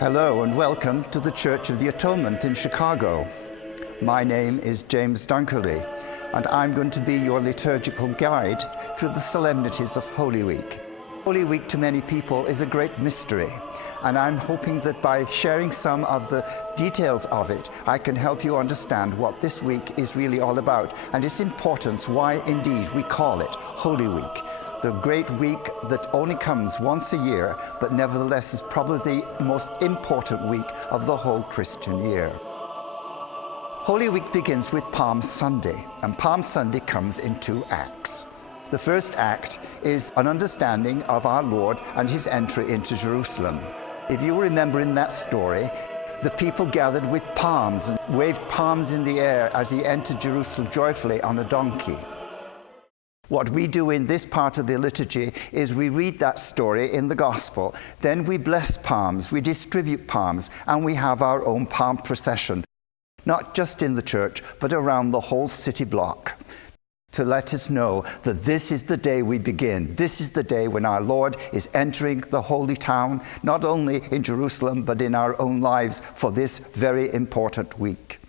Hello and welcome to the Church of the Atonement in Chicago. My name is James Dunkerley, and I'm going to be your liturgical guide through the solemnities of Holy Week. Holy Week to many people is a great mystery, and I'm hoping that by sharing some of the details of it, I can help you understand what this week is really all about and its importance, why indeed we call it Holy Week. The great week that only comes once a year, but nevertheless is probably the most important week of the whole Christian year. Holy Week begins with Palm Sunday, and Palm Sunday comes in two acts. The first act is an understanding of our Lord and his entry into Jerusalem. If you remember in that story, the people gathered with palms and waved palms in the air as he entered Jerusalem joyfully on a donkey. What we do in this part of the liturgy is we read that story in the Gospel, then we bless palms, we distribute palms, and we have our own palm procession, not just in the church, but around the whole city block, to let us know that this is the day we begin. This is the day when our Lord is entering the holy town, not only in Jerusalem, but in our own lives for this very important week.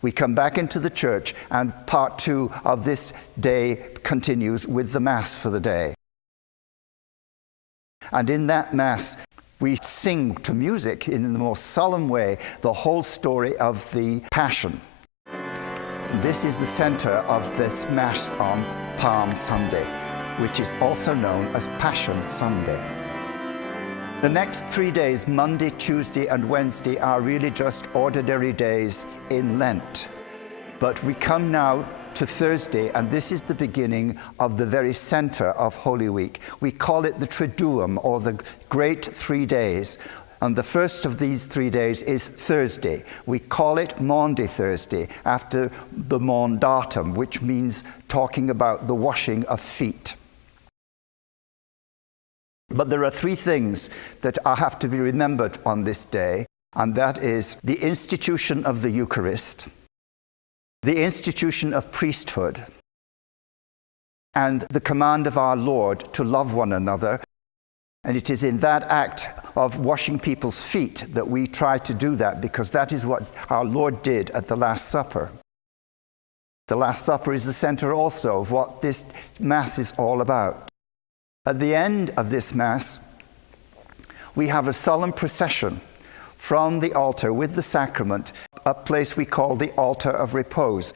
We come back into the church, and part two of this day continues with the Mass for the day. And in that Mass, we sing to music in the most solemn way the whole story of the Passion. This is the center of this Mass on Palm Sunday, which is also known as Passion Sunday. The next 3 days, Monday, Tuesday, and Wednesday, are really just ordinary days in Lent. But we come now to Thursday, and this is the beginning of the very center of Holy Week. We call it the Triduum, or the Great 3 Days. And the first of these 3 days is Thursday. We call it Maundy Thursday, after the Maundatum, which means talking about the washing of feet. But there are 3 things that have to be remembered on this day, and that is the institution of the Eucharist, the institution of priesthood, and the command of our Lord to love one another. And it is in that act of washing people's feet that we try to do that, because that is what our Lord did at the Last Supper. The Last Supper is the center also of what this Mass is all about. At the end of this Mass, we have a solemn procession from the altar with the sacrament, a place we call the altar of repose.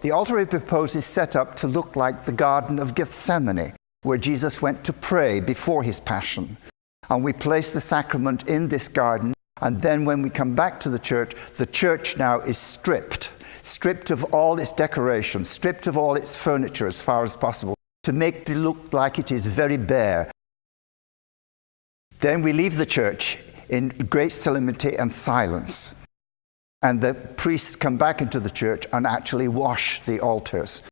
The altar of repose is set up to look like the Garden of Gethsemane, where Jesus went to pray before his passion. And we place the sacrament in this garden, and then when we come back to the church now is stripped of all its decorations, stripped of all its furniture as far as possible, to make it look like it is very bare. Then we leave the church in great solemnity and silence. And the priests come back into the church and actually wash the altars.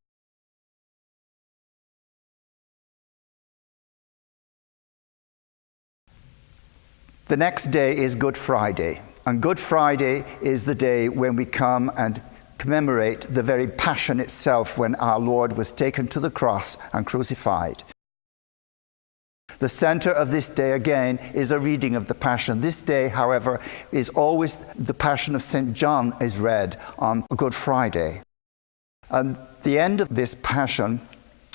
The next day is Good Friday. And Good Friday is the day when we come and commemorate the very Passion itself, when our Lord was taken to the cross and crucified. The center of this day, again, is a reading of the Passion. This day, however, is always the Passion of St. John is read on Good Friday. And at the end of this Passion,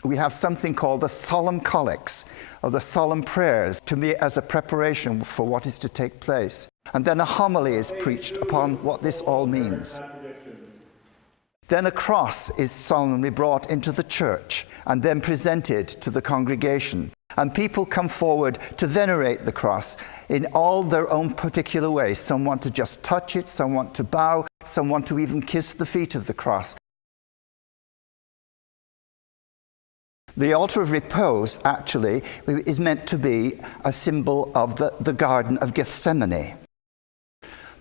we have something called the solemn collects, or the solemn prayers, to me as a preparation for what is to take place. And then a homily is preached upon what this all means. Then a cross is solemnly brought into the church and then presented to the congregation. And people come forward to venerate the cross in all their own particular ways. Some want to just touch it, some want to bow, some want to even kiss the feet of the cross. The altar of repose, actually, is meant to be a symbol of the Garden of Gethsemane.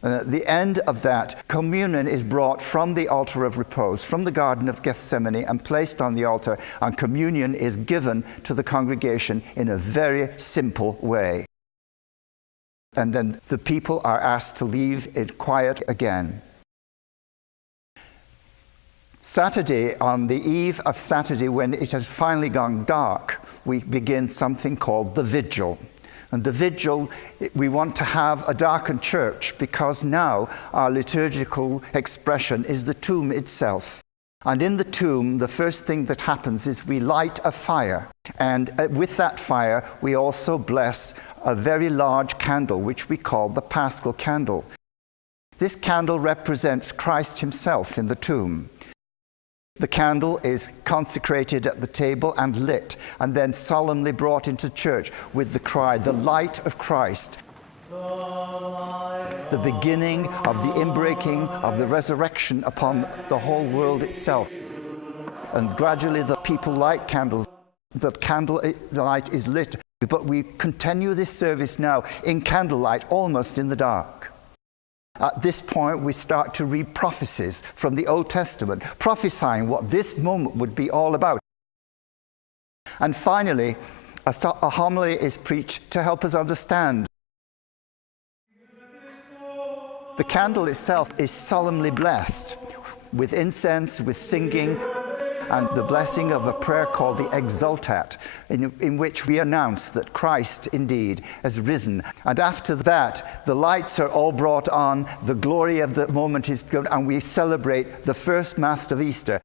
At the end of that, communion is brought from the altar of repose, from the Garden of Gethsemane, and placed on the altar, and communion is given to the congregation in a very simple way. And then the people are asked to leave it quiet again. Saturday, on the eve of Saturday, when it has finally gone dark, we begin something called the Vigil. And the vigil, we want to have a darkened church because now our liturgical expression is the tomb itself. And in the tomb, the first thing that happens is we light a fire. And with that fire, we also bless a very large candle, which we call the Paschal candle. This candle represents Christ himself in the tomb. The candle is consecrated at the table and lit, and then solemnly brought into church with the cry, "The light of Christ." The beginning of the inbreaking of the resurrection upon the whole world itself. And gradually the people light candles. The candle light is lit, but we continue this service now in candlelight, almost in the dark. At this point, we start to read prophecies from the Old Testament, prophesying what this moment would be all about. And finally, a homily is preached to help us understand. The candle itself is solemnly blessed with incense, with singing, and the blessing of a prayer called the Exultat, in which we announce that Christ indeed has risen. And after that, the lights are all brought on, the glory of the moment is good, and we celebrate the first Mass of Easter.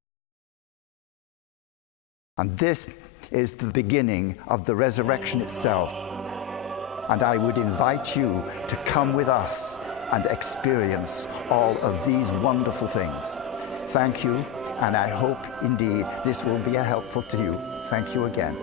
And this is the beginning of the resurrection itself. And I would invite you to come with us and experience all of these wonderful things. Thank you, and I hope indeed this will be helpful to you. Thank you again.